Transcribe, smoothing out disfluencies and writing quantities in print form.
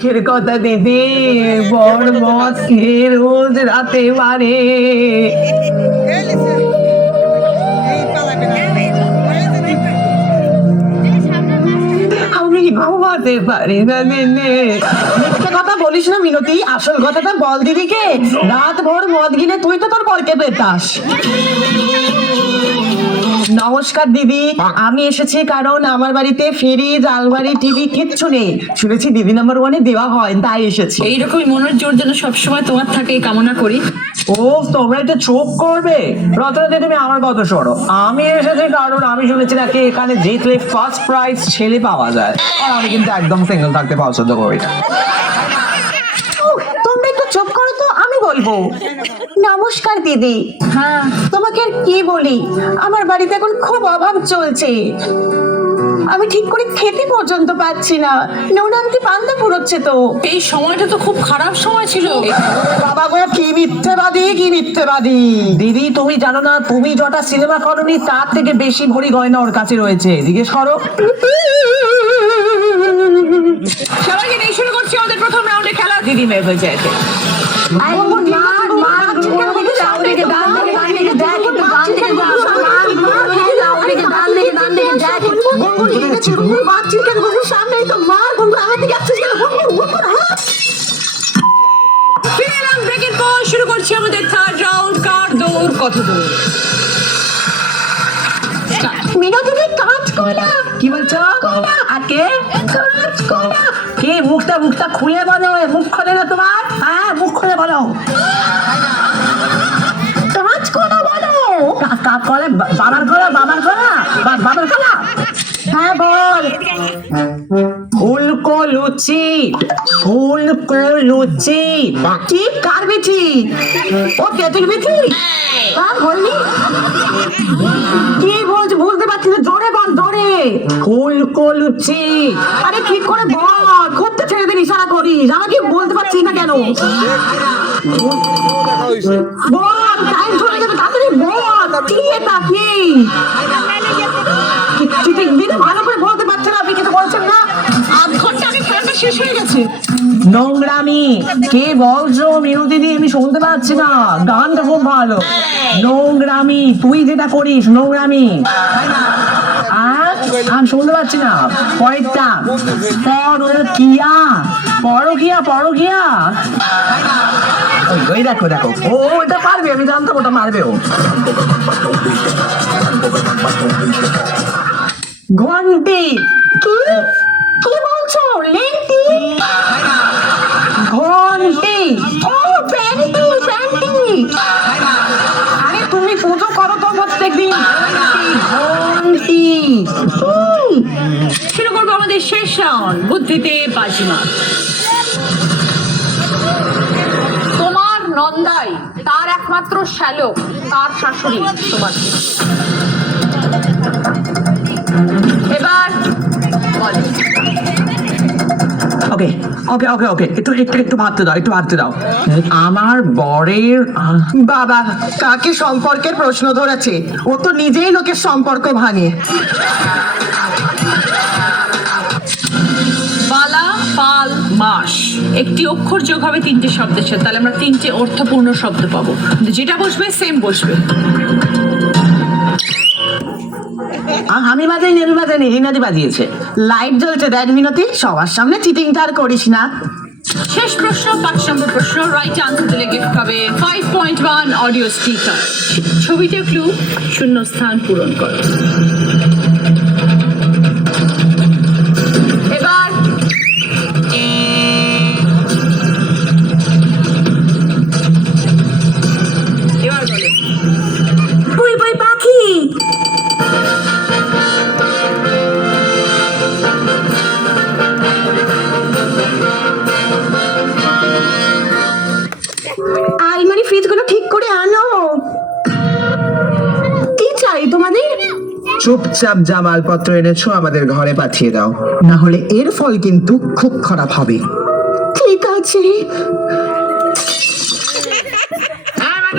কথা দিদি, বড় মদ খেয়ে রোজ রাতে মারে। আমি ঘুমাতে পারি না দিনে। মিথ্যে কথা বলিস না মিনতি, আসল কথাটা বল দিদিকে। রাত ভোর মদ গিলে তুই তো তোর বরকে পেতাস। নমস্কার দিদি, আমি এসেছি কারণ আমার বাড়িতে ফ্রিজ, আলমারি, টিভি কিচ্ছু নেই। শুনেছি দিদি নাম্বার ওয়ানে দেওয়া হয়, তাই এসেছি। এইরকমই মনের জোর যেন সবসময় তোমার থাকে এই কামনা করি। ও তোমরা এটা চোখ করবে। রত্নাদি তুমি আমার কথা শোনো, আমি এসেছি কারণ আমি শুনেছি নাকি এখানে জিতলে ফার্স্ট প্রাইজ ছেলে পাওয়া যায়, আর আমি কিন্তু একদম সিঙ্গেল থাকতে পছন্দ করি না। তোমরা একটু চুপ করো তো, আমি বলবো। নমস্কার দিদি। হ্যাঁ, তোমাকে আর কি বলি, আমার বাড়িতে এখন খুব অভাব চলছে। আমি ঠিক করে খেতে পর্যন্ত পাচ্ছি না, নৌনান্তি পান্তা পুরোচ্ছে তো। এই সময়টা তো খুব খারাপ সময় ছিল। বাবা গো, কি মিথ্যেবাদী, কি মিথ্যেবাদী। দিদি তুমি জানো না, তুমি যটা সিনেমা করনি তার থেকে বেশি ভরি গয়না ওর কাছে রয়েছে, জিজ্ঞেস করো। সবাইকে নিয়ে শুরু করছি আমাদের প্রথম রাউন্ডে খেলা। দিদি মেয়ে হয়েছে এতে। শুরু করছি আমাদের থার্ড রাউন্ড, কার দৌড় কত দূর। কি বলছো? আকে কি মুখটা খুলে বলো, মুখ খোলে না তোমার? হ্যাঁ, মুখ খুলে বলো। বাবার গলা। হ্যাঁ বল। ফুলকো লুচি। কি কার বিচি? ও পেটের বিচি? বললি কি বলছি বুঝতে পারছি না, জোরে বল, জোরে। ফুলকো লুচি। আরে ঠিক করে বল, করতে ছেড়ে দিন, ইশারা করিস, আমাকে বলতে পারছিস না কেন? বল, টাইম চলে যাবে, তাড়াতাড়ি বল। কি এটা কি? দিদি ভালো করে বলতে পারছে না, আপনি কিছু বলছেন না। আধ ঘন্টা আগে খেলাটা শেষ হয়ে গেছে। নোংরামি। কে বলছো মিনু দিদি? আমি শুনতে পাচ্ছি না, গানটা খুব ভালো। নোংরামি, তুই যেটা করিস নোংরামি। আমি শুনতে পাচ্ছি না। পরেরটা পরকিয়া। ওই দেখো ও ওটা পারবে, আমি জানতাম ওটা মারবে ও। ঘন্টি। কি বলছো? লেন্টি? ঘন্টি। ও প্যান্টি। আরে তুমি পুজো করো তো প্রত্যেকদিন। ঘন্টি। শুরু করবো আমাদের শেষ রাউন্ড, বুদ্ধিতে বাজিমাত। তোমার নন্দাই, তার একমাত্র শ্যালক, তার শাশুড়ি তোমার। এবার বলো। ওকে, একটু ভাবতে দাও। আমার বরের বাবা কাকে সম্পর্কের প্রশ্ন ধরেছে? ও তো নিজেই লোকের সম্পর্ক ভাঙে। বালা, পাল, মাস, একটি অক্ষর যোগ হবে তিনটে শব্দের সাথে, তাহলে আমরা তিনটে অর্থপূর্ণ শব্দ পাবো। যেটা বসবে সেম বসবে। আমি বাজাইনি, রিনাদি বাজিয়েছে। লাইট জ্বলছে দেখ মিনতি, সবার সামনে চিটিংটা আর করিস না। শেষ প্রশ্ন, 5 নম্বর প্রশ্ন। রাইট আনসার দিলে গিফট পাবে 5.1 অডিও স্পিকার। ছবিতে ক্লু, শূন্য স্থান পূরণ করো। এবার বলো। বই পাখি। আলমারি ফ্রিজ গুলো ঠিক করে আনো। কি চাই তোমাদের? চুপচাপ যা মালপত্র এনেছো আমাদের ঘরে পাঠিয়ে দাও, না হলে এর ফল কিন্তু খুব খারাপ হবে। ঠিক আছে।